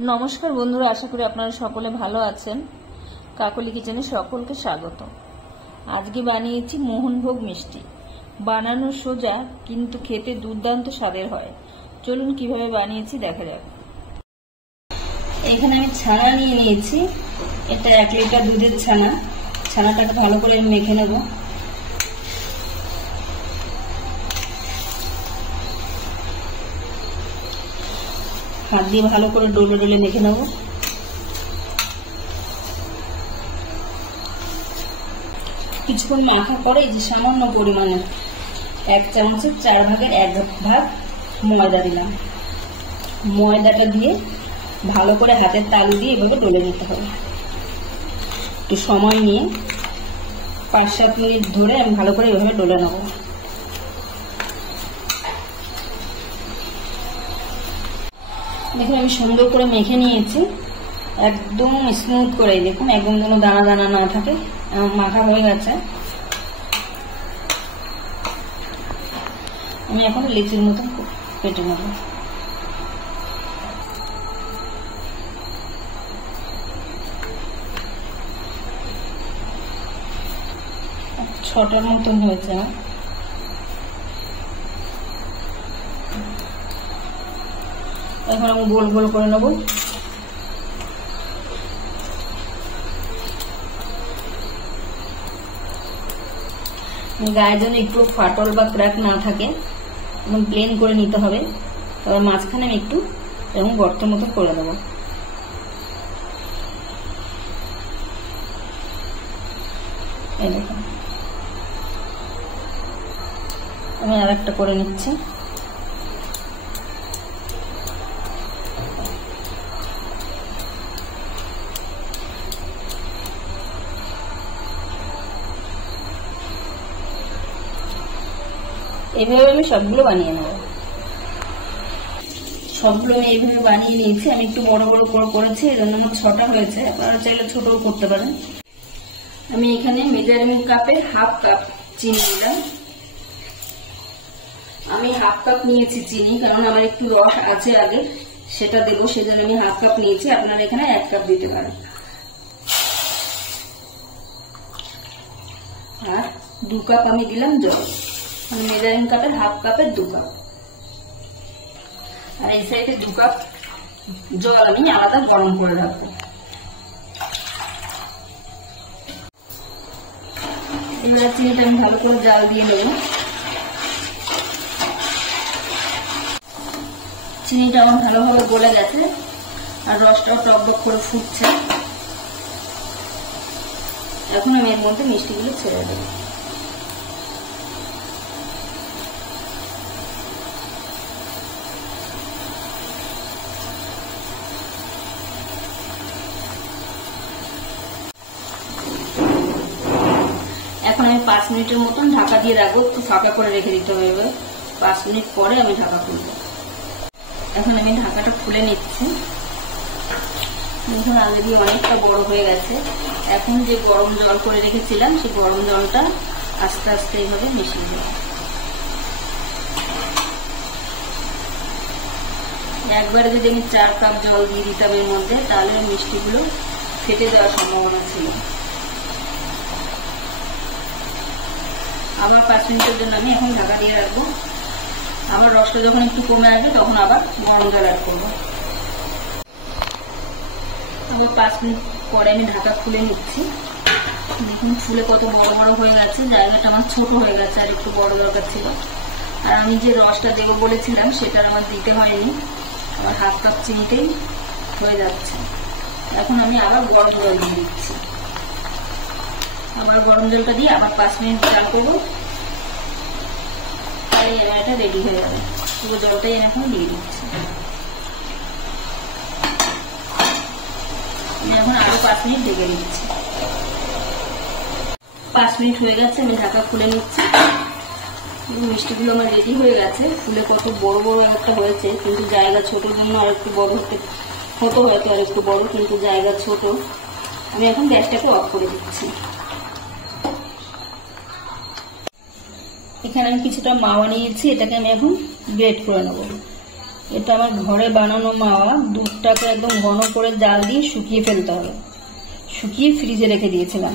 নমস্কার বন্ধুরা, আশা করি আপনারা সকলে ভালো আছেন। কাকলি কিচেনে সকলকে স্বাগত। আজকে বানিয়েছি মোহনভোগ মিষ্টি। বানানো সোজা, কিন্তু খেতে দুর্দান্ত স্বাদের হয়। চলুন কিভাবে বানিয়েছি দেখা যাক। এখানে আমি ছানা নিয়ে নিয়েছি। এটা 1 লিটার দুধের ছানা। ছানাটাকে ভালো করে মেখে নেব। হাত দিয়ে ভালো করে ডলে ডলে মেখে নেব। কিছুক্ষণ মাখা পরে যে সামান্য পরিমাণে 1 চামচের 4 ভাগের 1 ভাগ ময়দা দিলাম। ময়দাটা দিয়ে ভালো করে হাতের তালু দিয়ে এভাবে ডলে নিতে হবে। একটু সময় নিয়ে 5-7 মিনিট ধরে আমি ভালো করে এভাবে ডলে নেব। দেখুন আমি সুন্দর করে মেখে নিয়েছি, একদম স্মুথ করে। দেখুন একদম যেন দানা দানা না থাকে, মাখা হয়ে গেছে। আমি এখন লিচির মতো কেটে নেব। ছটার মতন হয়েছে না? এখন আমি গোল গোল করে নেব। গায়ে যেন একটু ফাটল বা ক্র্যাক না থাকে, এবং প্লেন করে নিতে হবে। তারপর মাঝখানে আমি একটু এরকম গর্তের মতো করে দেবো। এই দেখুন আমি আর একটা করে নিচ্ছি। এইভাবে আমি সবগুলো বানিয়ে নেব। সবগুলো আমি এইভাবে বানিয়ে নিয়েছি। আমি একটু বড় বড় করে করেছি, এই জন্য আমার 6টা হয়েছে। আপনারা চাইলে ছোটও করতে পারেন। আমি এখানে মেজারিং কাপে 1/2 কাপ চিনি দিলাম। আমি 1/2 কাপ নিয়েছি চিনি, কারণ আমার একটু রস আছে আগে, সেটা দেবো, সেজন্য আমি 1/2 কাপ নিয়েছি। আপনারা এখানে 1 কাপ দিতে পারেন। আর 2 কাপ আমি দিলাম জল। মানে মেজারিং কাপের 1/2 কাপের 2 কাপ। আর এই সাইডে 2 কাপ জল আমি আলাদা গরম করে রাখবো। এবার চিনিটা আমি ভালো করে জাল দিয়ে নেব। চিনিটা আমার ভালোভাবে গলে গেছে, আর রসটাও টকবক করে ফুটছে। এখন আমি এর মধ্যে মিষ্টিগুলো ছেড়ে দেবো। এখন আমি 5 মিনিটের মতন ঢাকা দিয়ে রাখবো। একটু ফাঁকা করে রেখে দিতে হবে। 5 মিনিট পরে আমি ঢাকা খুলবো। এখন আমি ঢাকাটা খুলে নিচ্ছি। এখন আগে দিয়ে অনেকটা বড় হয়ে গেছে। এখন যে গরম জল করে রেখেছিলাম, সেই গরম জলটা আস্তে আস্তে এইভাবে মিশিয়ে দেবো। একবারে যদি আমি 4 কাপ জল দিয়ে দিতাম এর মধ্যে, তাহলে মিষ্টিগুলো ফেটে যাওয়ার সম্ভাবনা ছিল। আবার 5 মিনিটের জন্য আমি এখন ঢাকা দিয়ে রাখবো। আবার রসটা যখন একটু কমে আসবে, তখন আবার গরম জল অ্যাড করবো। আবার 5 মিনিট পরে আমি ঢাকা খুলে নিচ্ছি। দেখুন ফুলে কত বড় বড় হয়ে গেছে। জায়গাটা আমার ছোট হয়ে গেছে, আর একটু বড় দরকার ছিল। আর আমি যে রসটা দেবো বলেছিলাম, সেটা আমার দিতে হয়নি। আমার 1/2 কাপ চিনিতেই হয়ে যাচ্ছে। এখন আমি আবার গরম জল দিয়ে দিচ্ছি। আবার গরম জলটা দিয়ে আবার 5 মিনিট জাল করবো। তাহলে এটা রেডি হয়ে যাবে। পুরো জলটাই আমি এখন দিয়ে দিচ্ছি। আমি এখন আরো 5 মিনিট ঢেকে দিচ্ছি। 5 মিনিট হয়ে গেছে, আমি ঢাকা খুলে নিচ্ছি। মিষ্টিগুলো আমার রেডি হয়ে গেছে। ফুলে কত বড় বড় একটা হয়েছে, কিন্তু জায়গা ছোট জন্য আর একটু বড় হতো হয়তো, আর একটু বড়, কিন্তু জায়গা ছোট। আমি এখন গ্যাসটাকে অফ করে দিচ্ছি। এখানে আমি কিছুটা মাওয়া নিয়েছি, এটাকে আমি এখন গ্রেট করে নেব। এটা আমার ঘরে বানানো মাওয়া। দুধটাকে একদম ঘন করে জাল দিয়ে শুকিয়ে ফেলতে হবে, শুকিয়ে ফ্রিজে রেখে দিয়েছিলাম।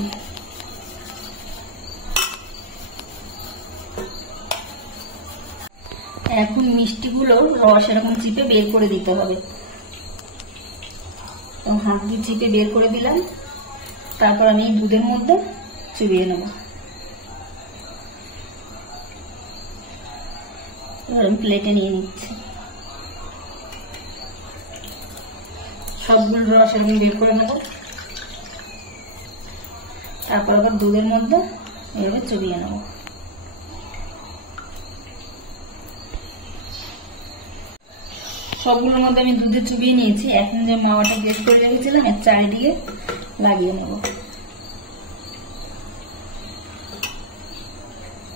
এখন মিষ্টিগুলো রস এরকম চিপে বের করে দিতে হবে। হাত দিয়ে চিপে বের করে দিলাম, তারপর আমি দুধের মধ্যে চুবিয়ে নেব। প্লেটে নিয়ে নিচ্ছি, সবগুলো রস আমি বের করে নেব। তারপর আবার দুধের মধ্যে এভাবে চুবিয়ে নেব। সবগুলোর মধ্যে আমি দুধে চুবিয়ে নিয়েছি। এখন যে মাওয়াটা বের করে রেখেছিলাম এর চারিদিকে লাগিয়ে নেব।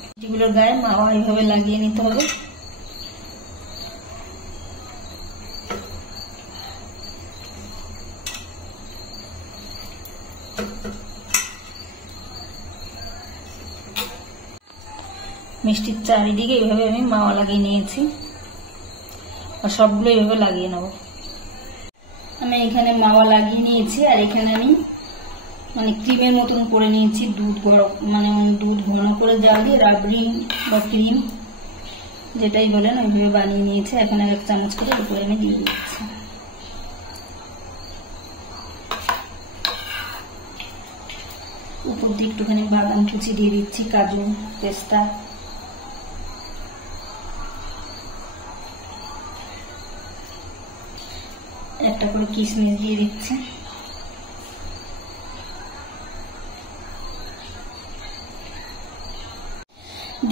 মিষ্টিগুলোর গায়ে মাওয়া এইভাবে লাগিয়ে নিতে হবে। মিষ্টির চারিদিকে এইভাবে আমি মাওয়া লাগিয়ে নিয়েছি, আর সবগুলো এইভাবে লাগিয়ে নেব। আমি এখানে মাওয়া লাগিয়ে নিয়েছি, আর এখানে আমি ক্রিমের মতন করে নিয়েছি। দুধ গরম দুধ ঘন করে জাল দিয়ে রাবড়ি বা ক্রিম যেটাই বলেন ওইভাবে বানিয়ে নিয়েছি। এখন এক চামচ করে উপরে আমি দিয়ে দিচ্ছি। উপর দিয়ে একটুখানি বাদাম কুচি দিয়ে দিচ্ছি, কাজু, পেস্তা। একটা করে কিশমিশ দিয়ে দিচ্ছি।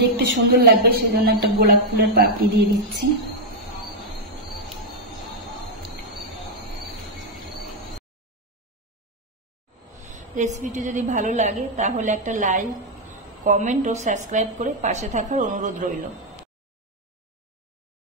দেখতে সুন্দর লাগবে সেজন্য একটা গোলাপ ফুলের পাপড়ি দিয়ে দিচ্ছি। রেসিপিটি যদি ভালো লাগে তাহলে একটা লাইক, কমেন্ট ও সাবস্ক্রাইব করে পাশে থাকার অনুরোধ রইল।